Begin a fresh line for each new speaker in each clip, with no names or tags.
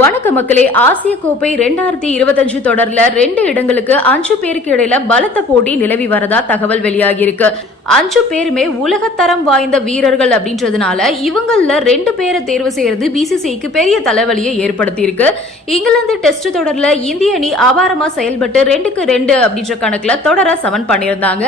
வணக்க மக்களே ஆசிய கோப்பை ரெண்டாயிரத்தி இருபத்தஞ்சு தொடர்ல ரெண்டு இடங்களுக்கு அஞ்சு பேருக்கு இடையில பலத்த போட்டி நிலவி வரதா தகவல் வெளியாகி இருக்கு அஞ்சு பேருமே உலகத்தரம் வாய்ந்த வீரர்கள் அப்படின்றதுனால இவங்கள ரெண்டு பேரை தேர்வு செய்யறது பிசிசிஐக்கு பெரிய தலைவலியை ஏற்படுத்தி இருக்கு இங்கிலாந்து டெஸ்ட் தொடர்ல இந்திய அணி அபாரமா செயல்பட்டு ரெண்டுக்கு ரெண்டு அப்படின்ற கணக்குல தொடர சமன் பண்ணியிருந்தாங்க.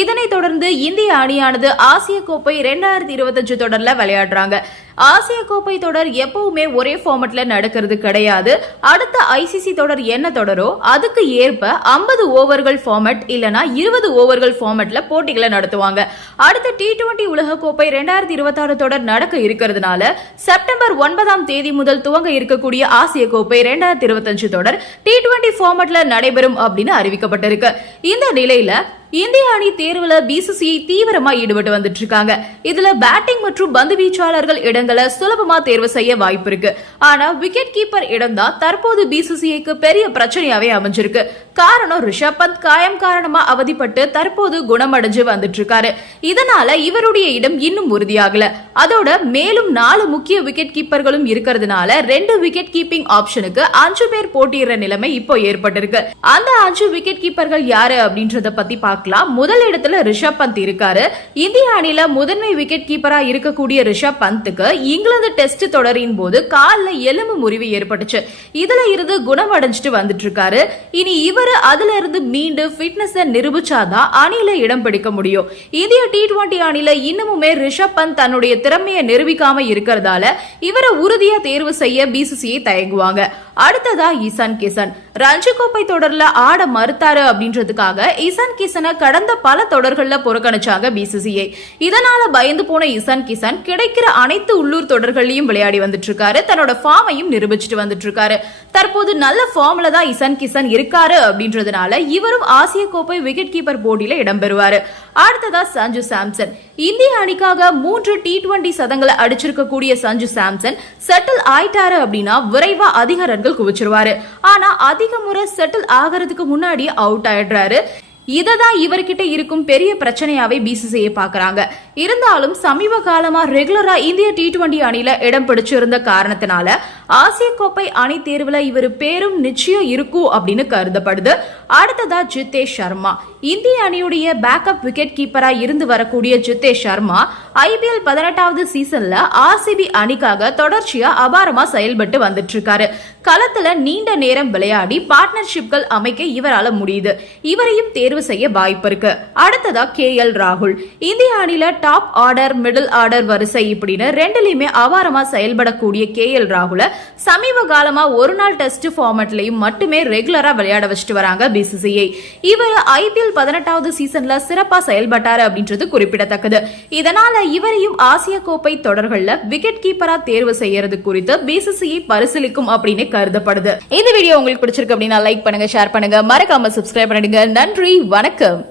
இதனைத் தொடர்ந்து இந்திய அணியானது ஆசிய கோப்பை ரெண்டாயிரத்தி இருபத்தஞ்சு தொடர்ல விளையாடுறாங்க. ஆசிய கோப்பை தொடர் எப்பவுமே ஒரே ஃபார்மட்ல நடக்கிறது கிடையாது. அடுத்த ஐசிசி தொடர் என்ன தொடரோ அதுக்கு ஏற்ப 50 ஓவர்கள் ஃபார்மட் இல்லனா இருபது ஓவர்கள் ஃபார்மட்ல போட்டிகளை நடத்துவாங்க. அடுத்த டி டுவெண்டி உலக கோப்பை ரெண்டாயிரத்தி இருபத்தாறு தொடர் நடக்க இருக்கிறதுனால செப்டம்பர் ஒன்பதாம் தேதி முதல் துவங்க இருக்கக்கூடிய ஆசிய கோப்பை ரெண்டாயிரத்தி இருபத்தஞ்சு தொடர் டி டுவெண்டி ஃபார்மட்ல நடைபெறும் அப்படின்னு அறிவிக்கப்பட்டிருக்கு. இந்த நிலையில இந்திய அணி தேர்வுல பிசிசிஐ தீவிரமா ஈடுபட்டு வந்துட்டு இருக்காங்க இதுல பேட்டிங் மற்றும் பந்து வீச்சாளர்கள் இடங்களை சுலபமா தேர்வு செய்ய வாய்ப்பு இருக்கு. ஆனா விக்கெட் கீப்பர் இடம் தான் தற்போது பிசிசிஐக்கு பெரிய பிரச்சனையாவே அமைஞ்சிருக்கு. காரணம் ரிஷப் பந்த் காயம் காரணமா அவதிப்பட்டு தற்போது குணமடைஞ்சு வந்துட்டு இருக்காரு இதனால இவருடைய இடம் இன்னும் உறுதியாகல. அதோட மேலும் நாலு முக்கிய விக்கெட் கீப்பர்களும் இருக்கிறதுனால ரெண்டு விக்கெட் கீப்பிங் ஆப்ஷனுக்கு அஞ்சு பேர் போட்டியிடுற நிலைமை இப்போ ஏற்பட்டிருக்கு. அந்த அஞ்சு விக்கெட் கீப்பர்கள் யாரு அப்படின்றத பத்தி பார்க்கலாம். முதல் இடத்துல ரிஷப் பந்த் இருக்காரு. இந்திய அணில முதன்மை விக்கெட் கீப்பரா இருக்கக்கூடிய ரிஷப் பந்துக்கு இங்கிலாந்து டெஸ்ட் தொடரின் போது கால்ல எலும்பு முறிவு ஏற்பட்டுச்சு. இதுல இருந்து குணமடைஞ்சிட்டு வந்துட்டு இருக்காரு இனி இவரு அதுல இருந்து மீண்டு ஃபிட்னஸ் நிரூபிச்சாதான் அணில இடம் பிடிக்க முடியும். இந்திய டி டுவெண்டி அணில இன்னமுமே ரிஷப் பந்த் தன்னுடைய திறமையை நிரூபிக்காம இருக்கிறதால இவரை உறுதியா தேர்வு செய்ய பிசிசிஐ தயங்குவாங்க. அடுத்ததா ஈசான் கிசன். ரஞ்சி கோப்பை தொடர்ல ஆட மறுத்தாரு அப்படின்றதுக்காக இசான் கிசனை கடந்த பல தொடர்கள்ல புறக்கணிச்சாங்க பிசிசிஐ இதனால பயந்து போன இசான் கிசன் கிடைக்கிற அனைத்து உள்ளூர் தொடர்களையும் விளையாடி வந்துட்டு இருக்காரு தன்னோட ஃபார்மையும் நிரூபிச்சுட்டு வந்துட்டு இருக்காரு தற்போது நல்ல ஃபார்ம்ல தான் இசான் கிசன் இருக்காரு அப்படின்றதுனால இவரும் ஆசிய கோப்பை விக்கெட் கீப்பர் போட்டியில இடம்பெறுவாரு அடுத்ததா சஞ்சு சாம்சன். இந்திய அணிக்காக மூன்று டி டுவெண்டி சதங்களை அடிச்சிருக்கக்கூடிய சஞ்சு சாம்சன் செட்டில் ஆயிட்டாரு அப்படின்னா விரைவா அதிக ரன்கள் குவிச்சிருவாரு. ஆனா அதிக முறை செட்டில் ஆகிறதுக்கு முன்னாடி அவுட் ஆயிடுறாரு. இததான் இவர்கிட்ட இருக்கும் பெரிய பிரச்சனையாவே பிசிசிஐ பாக்குறாங்க இருந்தாலும் சமீப காலமா ரெகுலரா இந்திய டி டுவெண்டி அணியில இடம் பிடிச்சிருந்த காரணத்தினால ஆசிய கோப்பை அணி தேர்வுல இவர் பேரும் நிச்சயம் இருக்கும் அப்படின்னு கருதப்படுது. அடுத்ததா ஜித்தேஷ் சர்மா. இந்திய அணியுடைய பேக்கப் விக்கெட் கீப்பரா இருந்து வரக்கூடிய ஜித்தேஷ் சர்மா ஐபிஎல் பதினெட்டாவது சீசன்ல ஆர்சிபி அணிக்காக தொடர்ச்சியா அபாரமா செயல்பட்டு வந்துட்டு இருக்காரு களத்துல நீண்ட நேரம் விளையாடி பார்ட்னர்ஷிப்கள் அமைக்க இவரால முடியுது. இவரையும் தேர்வு செய்ய வாய்ப்பு இருக்கு. அடுத்ததா கே எல் ராகுல். இந்திய அணில டாப் ஆர்டர் மிடில் ஆர்டர் வரிசை இப்படின்னு ரெண்டுலையுமே அபாரமா செயல்படக்கூடிய கே எல் ராகுல சமீப காலமா ஒரு நாள் டெஸ்ட் ஃபார்மட்லயும் மட்டுமே ரெகுலரா விளையாட வச்சுட்டு வராங்க பிசிசிஐ இவர் ஐபிஎல் பதினெட்டாவது சீசன்ல சிறப்பா செயல்பட்டாரு அப்படின்றது குறிப்பிடத்தக்கது. இதனால இவரையும் ஆசிய கோப்பை தொடர்கள்ல விக்கெட் கீப்பரா தேர்வு செய்யறது குறித்து பிசிசிஐ பரிசீலிக்கும் அப்படின்னு கருதப்படுது. இந்த வீடியோ உங்களுக்கு பிடிச்சிருக்கு அப்படின்னா லைக் பண்ணுங்க ஷேர் பண்ணுங்க. மறக்காம சப்ஸ்கிரைப் பண்ணிடுங்க. நன்றி வணக்கம்.